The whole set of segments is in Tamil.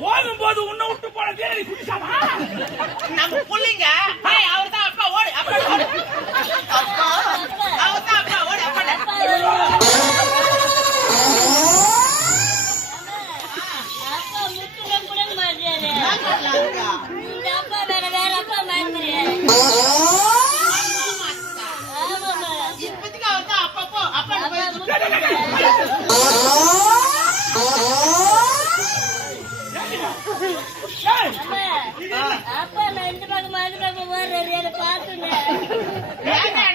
போகும்போது உன்னை விட்டு போன வீரனை குடிச்சாமா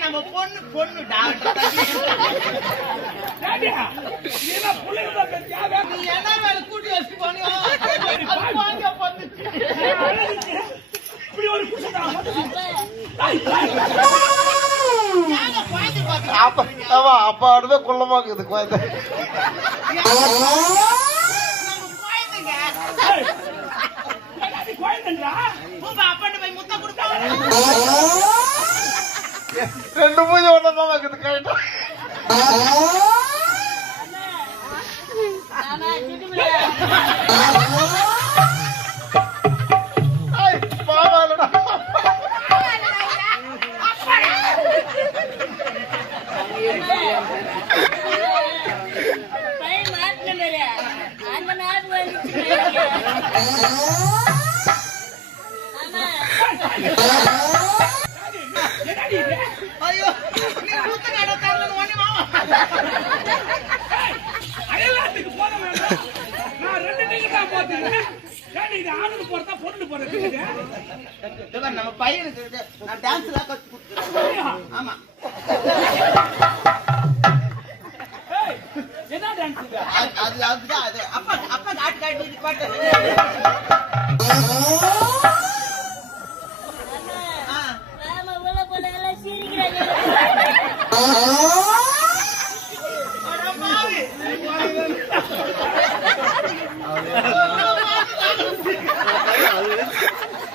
நம்ம பொண்ணு பொண்ணு டாக்டர் என்ன மேல கூட்டி வச்சு பண்ணுவாங்க இப்படி ஒரு அப்பா குழந்தை ரெண்டு பூஜை ஒண்ணு வைக்கிறது கரெக்டா அந்த நாள் வந்துச்சு அயல்நாட்டுக்கு போக நான் ரெண்டு டிக்கெட் தான் போட்டுக்கிறேன் இது ஆணுக்கு போறதா பொண்ணு போறது? நம்ம பையனுக்கு நான் டான்ஸ் எல்லாம் கத்து கொடுத்துருக்கேன் ஆமா. டான்ஸ் அது அதுதான் அது. அப்பா அப்பா நாட்டு காட்டி பாட்டு. Oh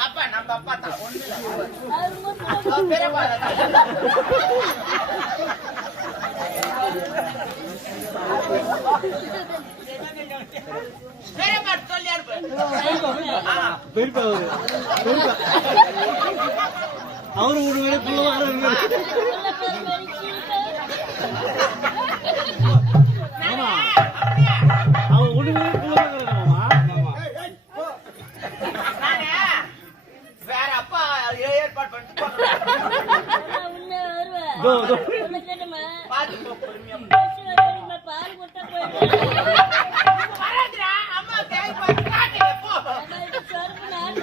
அப்பா நம்ம அப்பா தான். ஒண்ணு அவரு. ஒரு வேலை பிள்ளை பாத்துக்கோ பொறுமையா. பால் போட்டா போயிடுறா அம்மா தேங்காய் போ. சருப்பு நான்